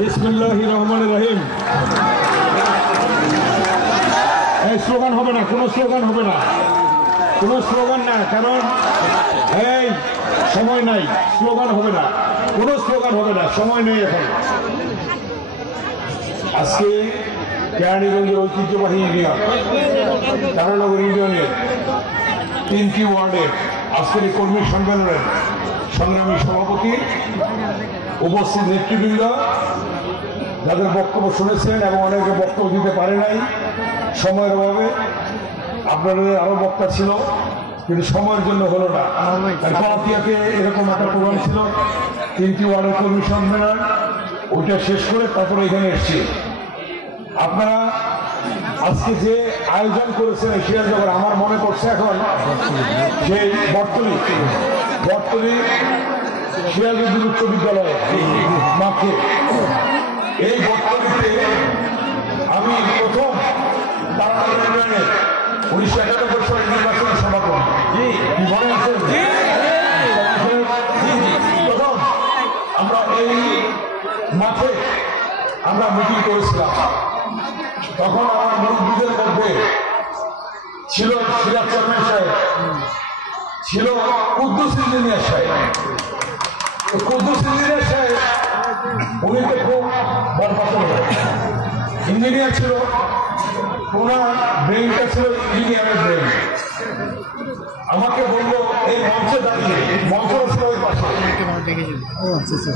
বিসমিল্লাহির রহমানির রহিম। এই স্লোগান হবে না, কোনো স্লোগান হবে না, কোনো স্লোগান না, কারণ এই সময় নাই, স্লোগান হবে না, কোনো স্লোগান হবে না, সময় নেই এখন। আজকে কেরানীগঞ্জের ঐতিহ্যবাহী ইউনিয়ন কারানগর ইউনিয়নের 3টি ওয়ার্ডের আজকের এই কর্মী সম্মেলনের সংগ্রামী সভাপতি, উপস্থিত নেতৃবৃন্দ, যাদের বক্তব্য শুনেছেন এবং অনেকে বক্তব্য দিতে পারে নাই সময়ের অভাবে। আপনাদের আরো বক্তা ছিল কিন্তু সময়ের জন্য হলো না। কলাতিয়াকে এরকম একটা প্রোগ্রাম ছিল, 3টি ওয়ার্ডের কর্মী সম্মেলন, ওইটা শেষ করে তারপরে এখানে এসছি। আপনারা আজকে যে আয়োজন করেছেন সিরাজনগর, আমার মনে পড়ছে এখন সেই বর্তলী সিরাজউদ্দিন উচ্চ বিদ্যালয় মাঠে, এই বর্তলীতে আমি প্রথম 1991 সালের নির্বাচনের সভা করি। মনে আছে? প্রথম আমরা এই মাঠে আমরা মিটিং করেছিলাম। তখন আমার মুরব্বীদের মধ্যে ছিল সিরাজ চেয়ারম্যান সাহেব, ছিল কুদ্দুস ইঞ্জিনিয়ার সাহেব। কুদ্দুস ইঞ্জিনিয়ার সাহেব উনি তো খুব বরপাত ইঞ্জিনিয়ার ছিল, ওনার ব্রেইনটা ছিল ইঞ্জিনিয়ারের ব্রেইন। আমাকে বললো এই মঞ্চে দাঁড়িয়ে, মঞ্চ ছিল ওই পাশে,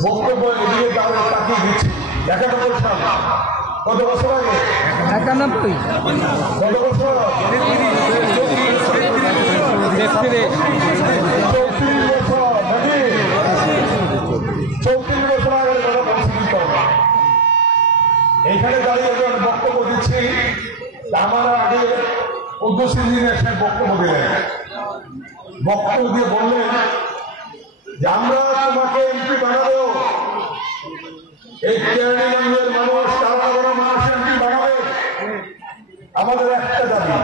বক্তব্য এদিকে দাঁড়িয়ে তাকিয়ে দিচ্ছি। 91 সাল, কত বছর আগে? 91। কত বছর? 34 বছর নাকি? 34 বছর আগে যারা বলছি, এখানে দাঁড়িয়ে যখন বক্তব্য দিচ্ছি, আমার আগে কুদ্দুস ইঞ্জিনিয়ার সাহেব বক্তব্য দিলেন। বক্তব্য দিয়ে বললেন যে আমরা তোমাকে এমপি বানাবো, এই কেরানীগঞ্জের মানুষ, কারানগরের মানুষ এমপি বানাবে, আমাদের একটা দাবি।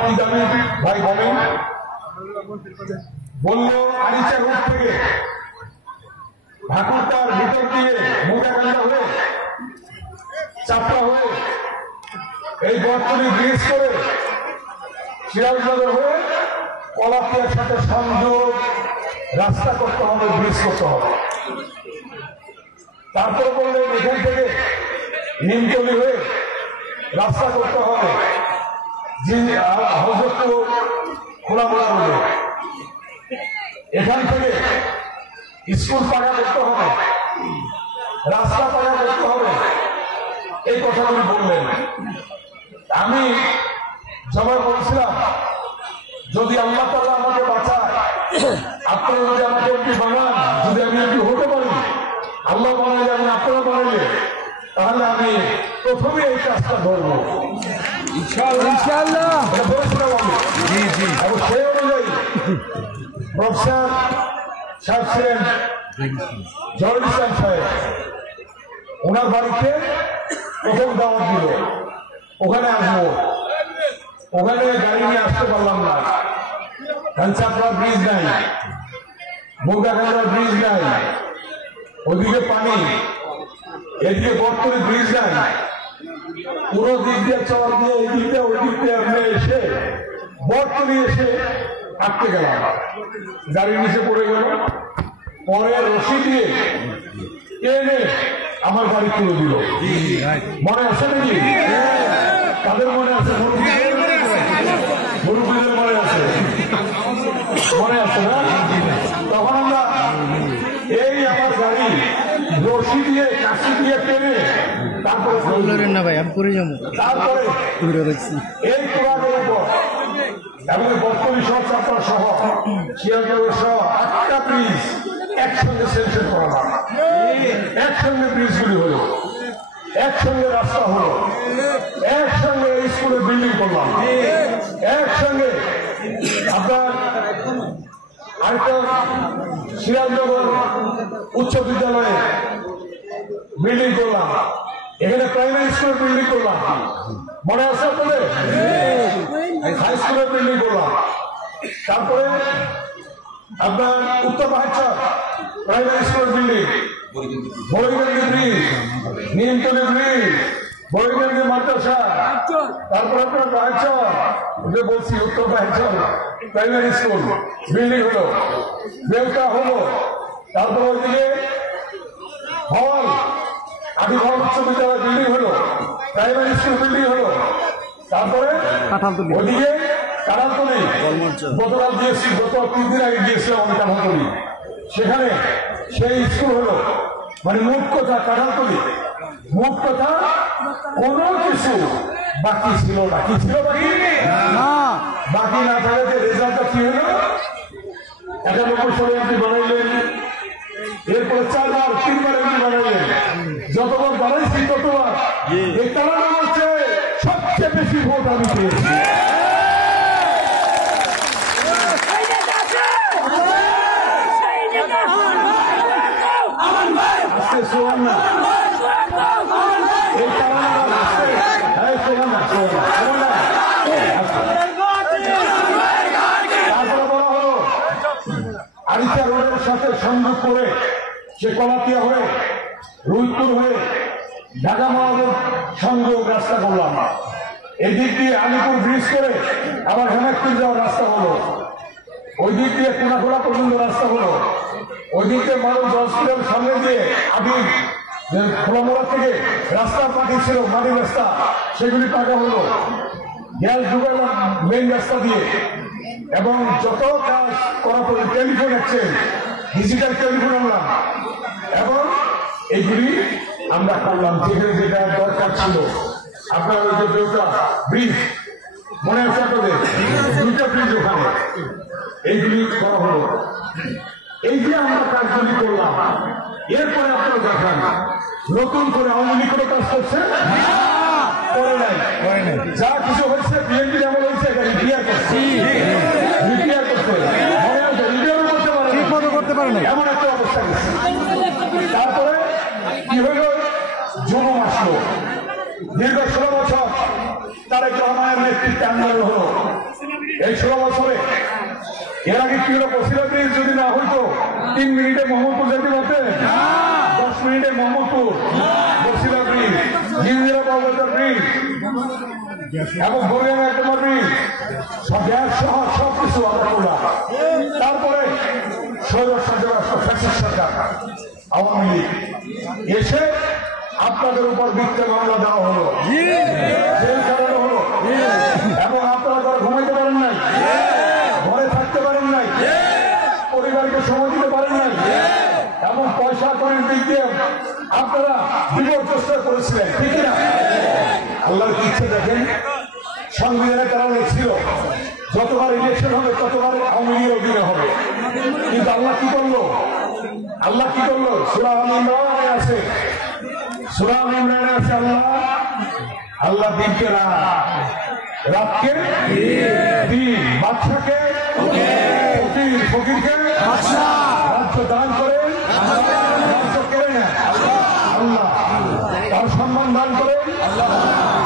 কি দাবি ভাই বলেন? বললো আরিচা রোড থেকে ঠাকুরতার ভিতর দিয়ে মোটাকান্দা হয়ে চাপড়া হয়ে এই বর্তনী ব্রিজ করে সিরাজনগর হয়ে কলাতিয়ার সাথে সংযোগ রাস্তা করতে হবে, ব্রিজ করতে হবে। তারপর বললেন এখান থেকে নিমতলি হয়ে রাস্তা করতে হবে, হজরতপুর খোলামোলা রোডে। এখান থেকে স্কুল পাকা করতে হবে, রাস্তা পাকা করতে হবে, এই কথাগুলি বললেন। আমি জবাব বলছিলাম, যদি আল্লাহ তাআলা আমাকে বাঁচায়, আপনারা যদি আমাকে এমপি বানান, যদি আমি এমপি হতে পারি, আল্লাহ বানাইলে আমি আপনারা বানাইলে, তাহলে আমি প্রথমে এই কাজটা ধরবো ইনশাআল্লাহ। বলেছিলাম আমি। এবং সেই অনুযায়ী প্রফেসর সাহেব ছিলেন জহুরুল ইসলাম সাহেব, ওনার বাড়িতে প্রথম দাওয়াত দিল, ওখানে আসবো। ওখানে গাড়ি নিয়ে আসতে পারলাম না, চাপড়া ব্রিজ নাই, মোটাকান্দা ব্রিজ নাই, ওদিকে পানি, এদিকে বর্তমানে ব্রিজ নাই, পুরো দিক দিয়ে চর দিয়ে এই দিক দিয়ে ওই দিক দিয়ে আমরা এসে বর্তমানে এসে আটকে গেলাম, গাড়ির নিচে পড়ে গেল। পরে রশি দিয়ে এনে আমার বাড়ি তুলে দিল। মনে আছে নাকি? তাদের মনে আছে? মুরব্বীদের মনে আছে? মনে আছে না? তখন আমরা এই আমার গাড়ি রশি দিয়ে কাশি দিয়ে টেনে তারপরে না ভাই আমি করে যাবো, তারপরে এই পুরাগের উপর এবং বর্তমানে সহ চাপড়া সহ সিরাজনগর সহ 8টা ব্রিজ একসঙ্গে সেন্সর করালাম, একসঙ্গে ব্রিজগুলি হলো, একসঙ্গে রাস্তা হলো, একসঙ্গে স্কুলের বিল্ডিং করলাম, একসঙ্গে আপনার আরেকটা সিরাজনগর উচ্চ বিদ্যালয়ে বিল্ডিং করলাম, এখানে প্রাইমারি স্কুলের বিল্ডিং করলাম, মনে আছে আপনাদের? হাই স্কুলের বিল্ডিং করলাম, তারপরে আপনার উত্তর Bahachchar primary school building, Boroiganj bridge, Nimtoli bridge, Boroiganj মাদ্রাসা, তারপর আপনার বাহাচ্চর যে বলছি উত্তর বাহাচ্চর প্রাইমারি স্কুল বিল্ডিং হলো, বেলকা হলো, তারপর ওইদিকে ভবন আদিভবন উচ্চ বিদ্যালয় বিল্ডিং হলো, প্রাইমারি স্কুল বিল্ডিং হলো, তারপরে ওইদিকে কাঁঠালতলী গতকাল দিয়েছি, গত 3 দিন আগে গিয়েছিলাম আমি কাঁঠালতলী, সেখানে সেই স্কুল হলো। মানে মোট কথা কাঁঠালতলী মোট কথা কোনো কিছু বাকি ছিল না। কি ছিল বাকি? বাকি না থাকলে রেজাল্টটা কি হলো? 91 সালে আপনি বানাইলেন, এরপরে 4বার 3বার আপনি বানাইলেন, যতবার বানাইছি ততবার এই কারণে হচ্ছে সবচেয়ে বেশি ভোট আমি পেয়েছি। আরিচা রোডের সাথে সংযোগ করে সে কলাতিয়া হয়ে রুইপুর হয়ে ঢাকা মহানগর সংযোগ রাস্তা করলাম। এদিক দিয়ে আলিপুর ব্রিজ করে আবার হেমায়তপুর যাওয়ার রাস্তা হলো, ওই দিক দিয়ে কোনাখোলা পর্যন্ত রাস্তা হলো, ওই দিক দিয়ে মানুষ 10 কিলোর সামনে দিয়ে আগে খোলামোড়া থেকে রাস্তা পাঠিয়েছিল মাটির রাস্তা, সেগুলি পাকা হলো। গ্যাস ঢুকালাম মেইন রাস্তা দিয়ে, এবং যত কাজ করা পরে টেলিফোন এক্সচেঞ্জ, ডিজিটাল টেলিফোন আনলাম, এবং এইগুলি আমরা করলাম যেখানে যেটা দরকার ছিল। আপনার ওই যে দুটা ব্রিজ মনে আছে আপনাদের, 2টা ব্রিজ ওখানে, এইগুলি করা হলো। এই যে আমরা কাজগুলি করলাম, এরপরে আপনারা দেখান নতুন করে আওয়ামী লীগ কোনো কাজ করছে করে নাই, যা কিছু হয়েছে বিএনপি যেমন হয়েছে রিপেয়ার করছে, রিপেয়ার করতে করতে পারে না, এমন একটা অবস্থা গেছে। তারপরে কি হইল? জুলুম আসলো, দীর্ঘ 16 বছর তারেক রহমানের নেতৃত্বে আন্দোলন হলো। এই 16 বছরে এর আগে কি হলো? বসিলা ব্রিজ যদি না হইতো 3 মিনিটে মোহাম্মদপুর যেতে পারতেন, 10 মিনিটে মোহাম্মদপুর, বসিলা ব্রিজ, জিঞ্জিরা বাবুদার ব্রিজ এবং গরিয়ানা একটা ব্রিজ, সব গ্যাস সহ সবকিছু আমরা করলাম। তারপরে ফ্যাসিস্ট সরকার আওয়ামী লীগ এসে আপনাদের উপর মিথ্যা মামলা দেওয়া হলো, জেল কাটানো হলো, এবং আপনারা তারা ঘুমাইতে পারেন নাই, ঘরে থাকতে পারেন নাই, পরিবারকে সময় দিতে পারেন নাই, এবং পয়সা করেন দিক দিয়ে আপনারা বিপদ চেষ্টা করেছিলেন, ঠিক না? আল্লাহর ইচ্ছে দেখেন, সংবিধানের কারণে ছিল যতবার ইলেকশন হবে ততবার আওয়ামী লীগের অধীনে হবে, কিন্তু আল্লাহ কি করলো? আল্লাহ কি করলো? সূরা আল ইমরানে আছে, সূরা আল ইমরানে আছে আল্লাহ দিনকে রাতকে দিন, বাদশাকে ফকিরকে রাজ্য দান করে, রাজ্য কেড়ে নেয় আল্লাহ, তার সম্মান দান করে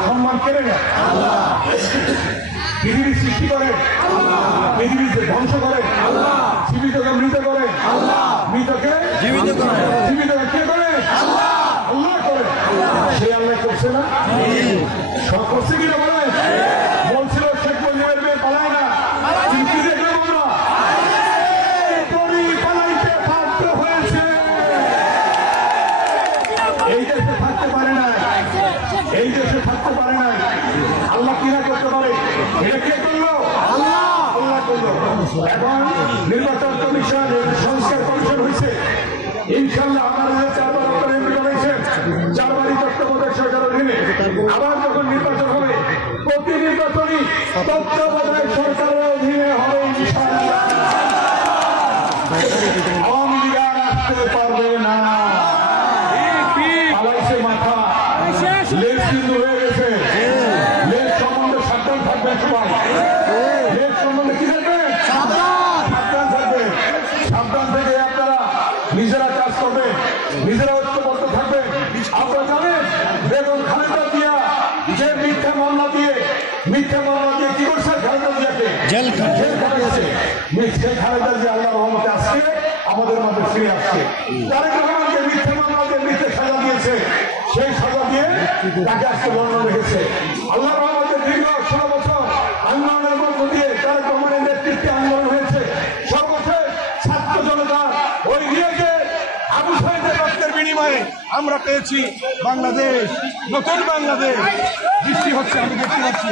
সম্মান কেড়ে নেয় পৃথিবী সৃষ্টি করে, পৃথিবীতে ধ্বংস করে, জীবিতকে মৃত করে, মৃতকে জীবিতকে কে করে? আল্লাহ করে। সে আল্লাহ করছে না? সব করছে কিনা বলে? বলছিল শেখ মুজিবের মেয়ে পালায় না, কিন্তু দেখলাম আমরা পালাইতে বাধ্য হয়েছে। এই দেশে থাকতে পারে না, এই দেশে থাকতে পারে না। আল্লাহ কিনা করতে পারে? এটা কে করলো? আল্লাহ, আল্লাহ করলো। এখন নির্বাচন কমিশন, সংস্কার কমিশন হয়েছে, ইনশাল্লাহ আমাদের 4বার আপনারা এমপি বানাইছেন, 4বারই তত্ত্বাবধায়ক সরকার অধীনে। আবার যখন নির্বাচন হবে, প্রতি নির্বাচনই তত্ত্বাবধায়ক সরকারের অধীনে হবে ইনশাল্লাহ। আওয়ামী লীগ আর আসতে পারবে না। পালাইছে মাথা, লেজ কিন্তু হয়ে গেছে। লেজ সম্বন্ধে সাবধান থাকবেন সবাই। লেজ সম্বন্ধে কি থাকবেন? সাবধান থাকবেন। সাবধান থেকে আপনারা নিজেরা কাজ করবেন, নিজেরা ঐক্যবদ্ধ থাকবেন। আপনারা জানেন বেগম খালেদা জিয়া যে মিথ্যা মামলা দিয়ে মিথ্যা মামলা দিয়ে কি করছে খালেদা জিয়াকে জেল খাটিয়েছে। সেই খালেদা জিয়া আল্লাহর রহমতে আজকে আমাদের মধ্যে ফিরে আসছে। তারেক রহমানকে মিথ্যা মামলা দিয়ে মিথ্যে সাজা দিয়েছে, সেই সাজা দিয়ে তাকে আজকে লন্ডন রেখেছে। আল্লাহর রহমতে দীর্ঘ 16 বছর আন্দোলনের মধ্য দিয়ে তারেক রহমানের নেতৃত্বে আন্দোলন হয়েছে। সর্বশেষ ছাত্র জনতা ওই নিয়োগে আবু সাইদের রক্তের বিনিময়ে আমরা পেয়েছি বাংলাদেশ, নতুন বাংলাদেশ সৃষ্টি হচ্ছে, আমি দেখতে পাচ্ছি।